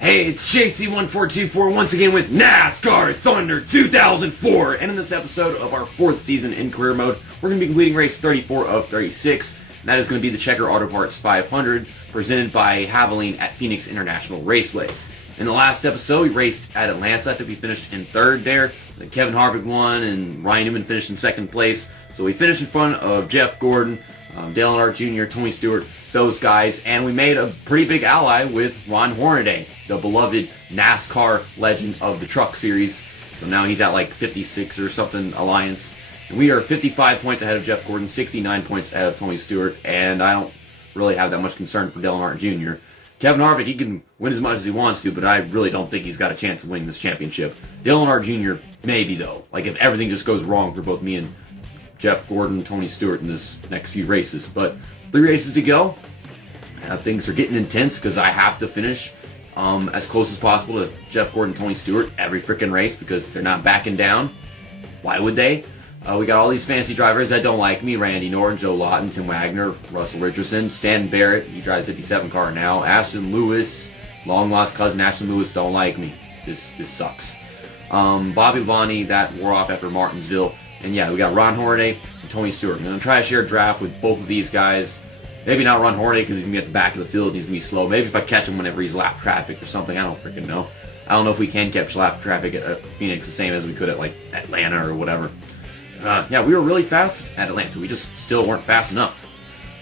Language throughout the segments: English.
Hey, it's JC1424 once again with NASCAR Thunder 2004, and in this episode of our 4th season in career mode, we're going to be completing race 34 of 36, and that is going to be the Checker Auto Parts 500, presented by Haviland at Phoenix International Raceway. In the last episode, we raced at Atlanta. I think we finished in 3rd there. Then Kevin Harvick won, and Ryan Newman finished in 2nd place. So we finished in front of Jeff Gordon, Dale Earnhardt Jr., Tony Stewart, those guys, and we made a pretty big ally with Ron Hornaday, the beloved NASCAR legend of the Truck Series. So now he's at like 56 or something alliance. And we are 55 points ahead of Jeff Gordon, 69 points ahead of Tony Stewart, and I don't really have that much concern for Dale Earnhardt Jr. Kevin Harvick, he can win as much as he wants to, but I really don't think he's got a chance of winning this championship. Dale Earnhardt Jr., maybe though. Like if everything just goes wrong for both me and Jeff Gordon, Tony Stewart in this next few races. But 3 races to go. Things are getting intense because I have to finish as close as possible to Jeff Gordon, Tony Stewart every freaking race because they're not backing down. Why would they? We got all these fancy drivers that don't like me. Randy Norton, Joe Lawton, Tim Wagner, Russell Richardson, Stan Barrett, he drives the 57 car now, Ashton Lewis, long lost cousin Ashton Lewis don't like me. This sucks. Bobby Labonte, that wore off after Martinsville. And yeah, we got Ron Hornaday and Tony Stewart. I'm going to try to share a draft with both of these guys. Maybe not Ron Hornaday because he's going to be at the back of the field and he's going to be slow. Maybe if I catch him whenever he's lap traffic or something. I don't freaking know. I don't know if we can catch lap traffic at Phoenix the same as we could at like Atlanta or whatever. Yeah, we were really fast at Atlanta. We just still weren't fast enough.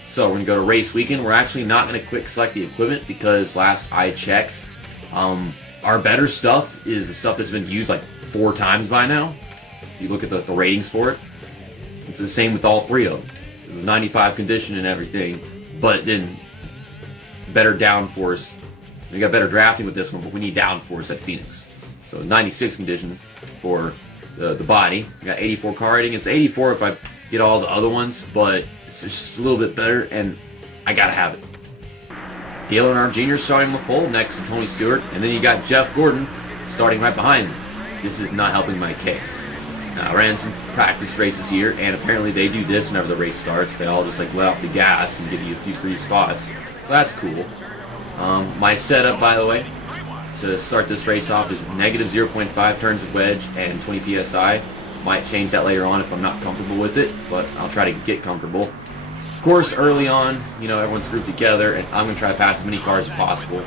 So we're going to go to race weekend. We're actually not going to quick select the equipment because last I checked, our better stuff is the stuff that's been used like 4 times by now. You look at the ratings for it, it's the same with all 3 of them. It's 95 condition and everything, but then better downforce. We got better drafting with this one, but we need downforce at Phoenix. So 96 condition for the body. We got 84 car rating. It's 84 if I get all the other ones, but it's just a little bit better, and I gotta have it. Dale Earnhardt Jr. starting on the pole next to Tony Stewart, and then you got Jeff Gordon starting right behind him. This is not helping my case. I ran some practice races here, and apparently they do this whenever the race starts. They all just like let off the gas and give you a few free spots. So that's cool. My setup, by the way, to start this race off is negative 0.5 turns of wedge and 20 psi. Might change that later on if I'm not comfortable with it, but I'll try to get comfortable. Of course, early on, you know, everyone's grouped together, and I'm going to try to pass as many cars as possible.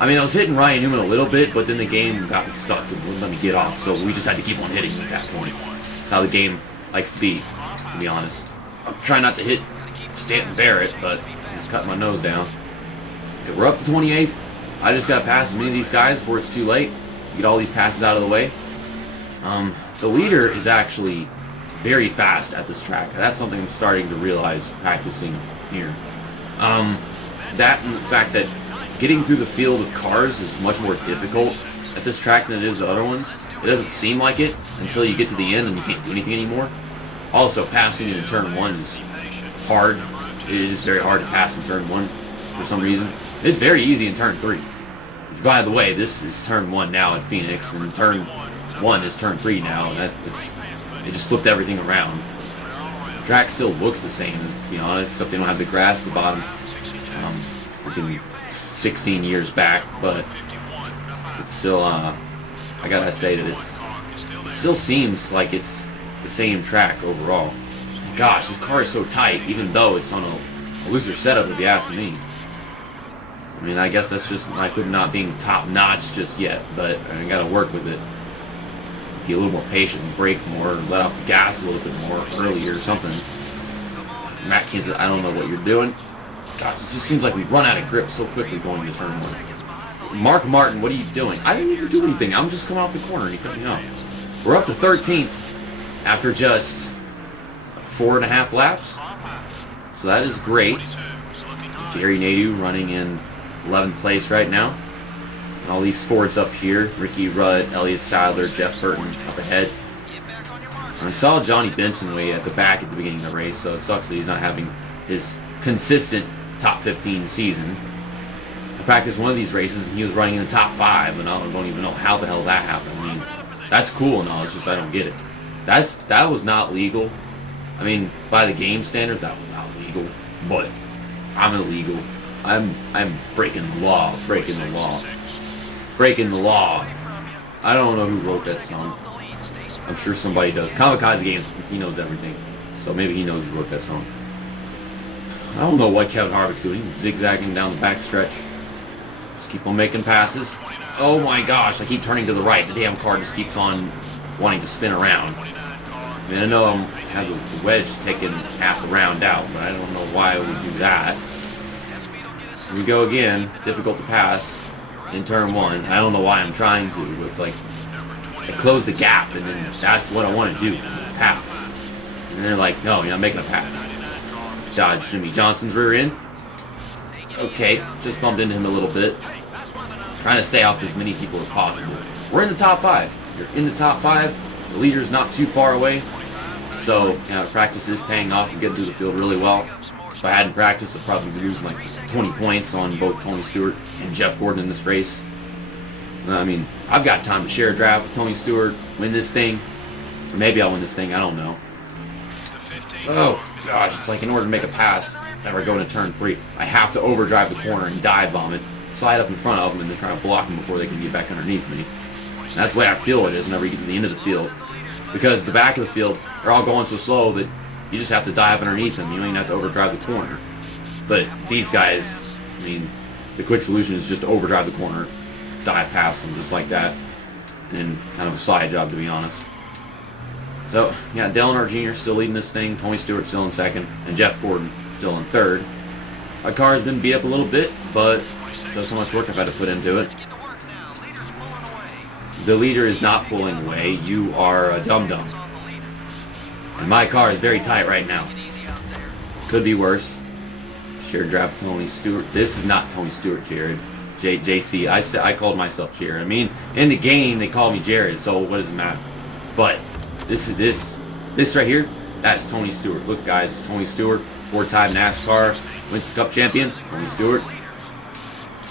I mean, I was hitting Ryan Newman a little bit, but then the game got me stuck and wouldn't let me get off, so we just had to keep on hitting at that point. That's how the game likes to be honest. I'm trying not to hit Stanton Barrett, but he's cutting my nose down. Okay, we're up to 28th. I just got to pass as many of these guys before it's too late. Get all these passes out of the way. The leader is actually very fast at this track. That's something I'm starting to realize practicing here. That and the fact that getting through the field of cars is much more difficult at this track than it is at other ones. It doesn't seem like it until you get to the end and you can't do anything anymore. Also, passing in turn 1 is hard. It is very hard to pass in turn 1 for some reason. It's very easy in turn 3. Which, by the way, this is turn 1 now at Phoenix, and turn 1 is turn 3 now. And it just flipped everything around. The track still looks the same, to be honest, except they don't have the grass at the bottom. Freaking 16 years back, but it's still, I gotta say that it still seems like it's the same track overall. Gosh, this car is so tight, even though it's on a looser setup, if you ask me. I mean, I guess that's just like not being top-notch just yet, but I gotta work with it. Be a little more patient, brake more, let off the gas a little bit more earlier or something. Matt Kenseth, I don't know what you're doing. Gosh, it just seems like we run out of grip so quickly going to turn 1. Mark Martin, what are you doing? I didn't even do anything. I'm just coming off the corner and he cut me off. We're up to 13th after just 4.5 laps. So that is great. Jerry Nadeau running in 11th place right now. And all these Fords up here. Ricky Rudd, Elliott Sadler, Jeff Burton up ahead. And I saw Johnny Benson way at the back at the beginning of the race, so it sucks that he's not having his consistent top 15 season. I practiced one of these races and he was running in the top 5, and I don't even know how the hell that happened. I mean, that's cool and all, it's just I don't get it. That was not legal. I mean, by the game standards, that was not legal, but I'm illegal. I'm breaking the law, breaking the law. I don't know who wrote that song. I'm sure somebody does. Kamikaze Games, he knows everything. So maybe he knows who wrote that song. I don't know what Kevin Harvick's doing. He's zigzagging down the back stretch. Just keep on making passes. Oh my gosh, I keep turning to the right. The damn car just keeps on wanting to spin around. I mean, I know I have the wedge taking half a round out, but I don't know why I would do that. Here we go again. Difficult to pass in turn one. I don't know why I'm trying to, but it's like I close the gap, and then that's what I want to do, pass. And they're like, no, you're not making a pass. Dodge Jimmy Johnson's rear end. Okay, just bumped into him a little bit. Trying to stay off as many people as possible. We're in the top 5. You're in the top 5. The leader's not too far away. So, practice is paying off and getting through the field really well. If I hadn't practiced, I'd probably be losing like 20 points on both Tony Stewart and Jeff Gordon in this race. I mean, I've got time to share a drive with Tony Stewart, win this thing. Or maybe I'll win this thing, I don't know. Oh, gosh, it's like in order to make a pass, never go into turn 3, I have to overdrive the corner and dive bomb it, slide up in front of them, and then try to block them before they can get back underneath me. And that's the way I feel it is whenever you get to the end of the field. Because the back of the field, they're all going so slow that you just have to dive underneath them. You don't even have to overdrive the corner. But these guys, I mean, the quick solution is just to overdrive the corner, dive past them just like that, and then kind of a side job, to be honest. So, yeah, Dale Earnhardt Jr. still leading this thing, Tony Stewart still in second, and Jeff Gordon still in third. My car has been beat up a little bit, but shows how much work I've had to put into it. The leader is not pulling away. You are a dum-dum. And my car is very tight right now. Could be worse. Shared draft Tony Stewart. This is not Tony Stewart, Jared. JC. I called myself Jared. I mean, in the game, they call me Jared, so what does it matter? But this right here, that's Tony Stewart. Look, guys, it's Tony Stewart, 4-time NASCAR Winston Cup champion, Tony Stewart.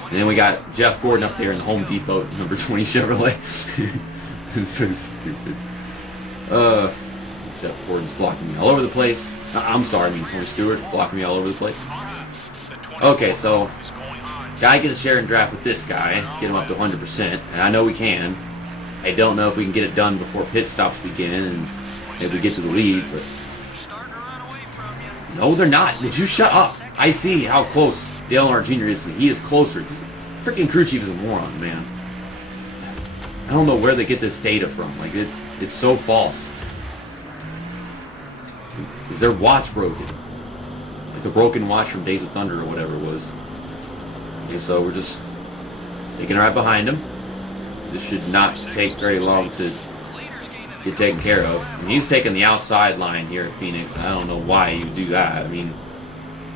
And then we got Jeff Gordon up there in the Home Depot, number 20 Chevrolet. So stupid. Jeff Gordon's blocking me all over the place. I'm sorry, Tony Stewart blocking me all over the place. Okay, so gotta get a share and draft with this guy, get him up to 100%, and I know we can. I don't know if we can get it done before pit stops begin and maybe we get to the lead, but no, they're not. Would you shut up? I see how close Dale Earnhardt Jr. is to me. He is closer. This freaking crew chief is a moron, man. I don't know where they get this data from. Like, it's so false. Is their watch broken? It's like the broken watch from Days of Thunder or whatever it was. Okay, so we're just sticking right behind him. This should not take very long to get taken care of. And he's taking the outside line here at Phoenix. And I don't know why you do that. I mean,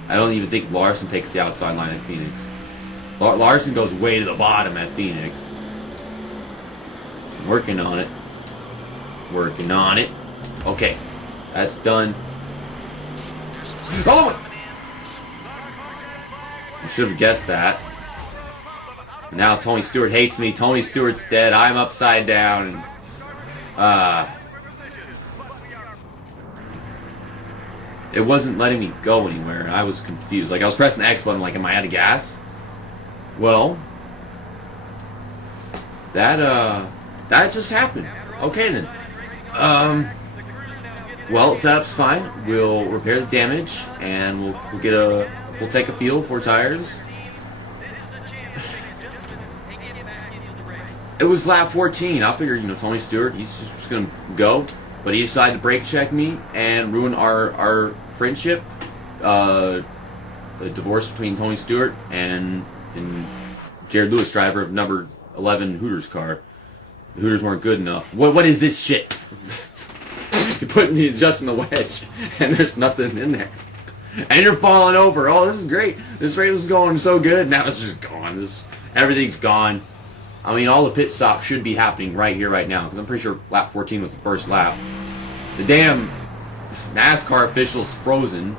I don't even think Larson takes the outside line at Phoenix. Larson goes way to the bottom at Phoenix. I'm working on it. Working on it. Okay, that's done. Oh! I should have guessed that. And now Tony Stewart hates me. Tony Stewart's dead. I'm upside down. It wasn't letting me go anywhere. I was confused. Like, I was pressing the X button, like, am I out of gas? Well, that just happened. Okay, then. Well, setup's fine. We'll repair the damage, and we'll take a feel, 4 tires. It was lap 14. I figured, Tony Stewart, he's just going to go. But he decided to brake check me and ruin our friendship. A divorce between Tony Stewart and Jared Lewis, driver of number 11 Hooters car. The Hooters weren't good enough. What is this shit? He's adjusting the wedge, and there's nothing in there. And you're falling over. Oh, this is great. This race was going so good. Now it's just gone. Everything's gone. I mean, all the pit stops should be happening right here, right now, because I'm pretty sure lap 14 was the first lap. The damn NASCAR official's frozen.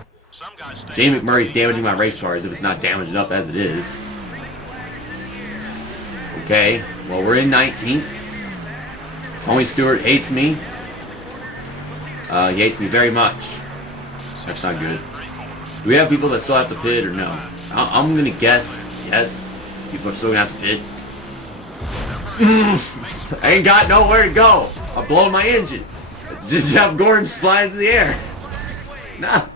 Jamie McMurray's damaging my race car as if it's not damaged enough as it is. Okay, well, we're in 19th. Tony Stewart hates me. He hates me very much. That's not good. Do we have people that still have to pit or no? I'm going to guess yes. People are still going to have to pit. I ain't got nowhere to go. I'm blowing my engine. Just Jeff Gordon's flying through the air. Nah.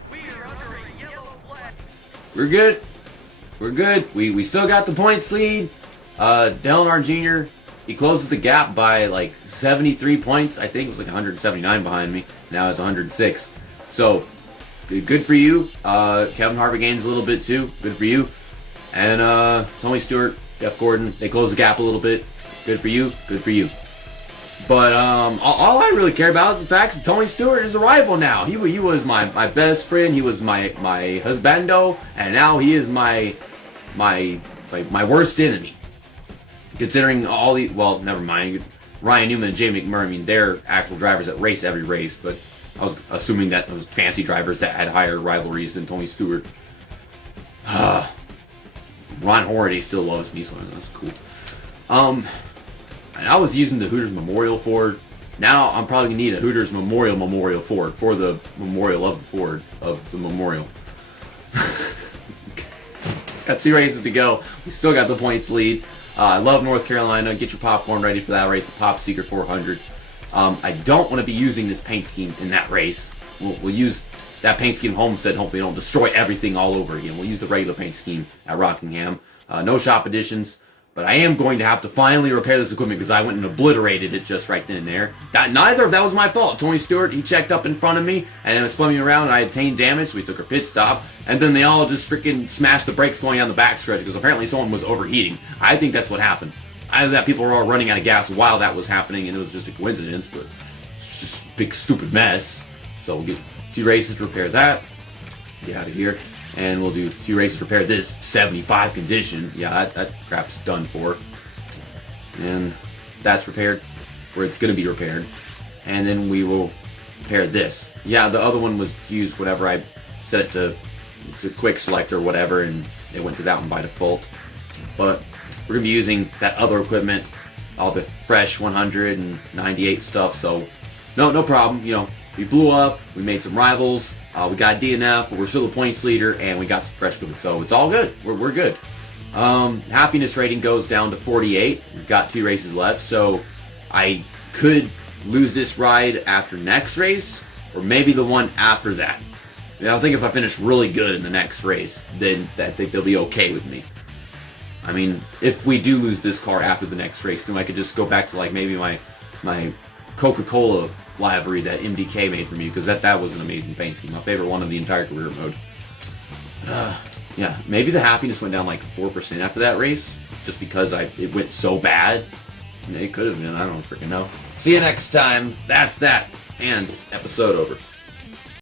We're good. We're good. We still got the points lead. Delnar Jr., he closes the gap by like 73 points. I think it was like 179 behind me. Now it's 106. So, good for you. Kevin Harvick gains a little bit too. Good for you. And Tony Stewart, Jeff Gordon, they close the gap a little bit. Good for you. Good for you. But all I really care about is the fact that Tony Stewart is a rival now. He was my best friend. He was my husbando, and now he is my worst enemy. Considering all the, well, never mind. Ryan Newman and Jay McMurray, I mean, they're actual drivers that race every race, but I was assuming that those fancy drivers that had higher rivalries than Tony Stewart. Ron Hornaday still loves me, so that's cool. I was using the Hooters Memorial Ford. Now I'm probably going to need a Hooters Memorial Ford for the memorial of the Ford of the memorial. Got 2 races to go. We still got the points lead. I love North Carolina. Get your popcorn ready for that race, the Pop Seeker 400. I don't want to be using this paint scheme in that race. We'll use that paint scheme Homestead. Hopefully, don't destroy everything all over again. We'll use the regular paint scheme at Rockingham. No shop additions. But I am going to have to finally repair this equipment because I went and obliterated it just right then and there. Neither of that was my fault. Tony Stewart, he checked up in front of me and was spun me around and I obtained damage, so we took a pit stop. And then they all just freaking smashed the brakes going down the backstretch because apparently someone was overheating. I think that's what happened. Either that people were all running out of gas while that was happening and it was just a coincidence, but it's just a big stupid mess. So we'll get 2 races to repair that. Get out of here. And we'll do 2 races to repair this 75 condition. Yeah, that crap's done for. And that's repaired, where it's going to be repaired. And then we will repair this. Yeah, the other one was used whatever I set it to quick select or whatever, and it went to that one by default. But we're going to be using that other equipment, all the fresh 198 stuff, so no problem. You know, we blew up, we made some rivals. We got a DNF, but we're still the points leader, and we got some fresh equipment, so it's all good. We're good. Happiness rating goes down to 48. We've got 2 races left, so I could lose this ride after next race, or maybe the one after that. I think if I finish really good in the next race, then I think they'll be okay with me. I mean, if we do lose this car after the next race, then I could just go back to like maybe my Coca-Cola livery that MDK made for me, because that was an amazing paint scheme. My favorite one of the entire career mode. Yeah, maybe the happiness went down like 4% after that race, just because it went so bad. It could have been, I don't freaking know. See you next time. That's that. And episode over.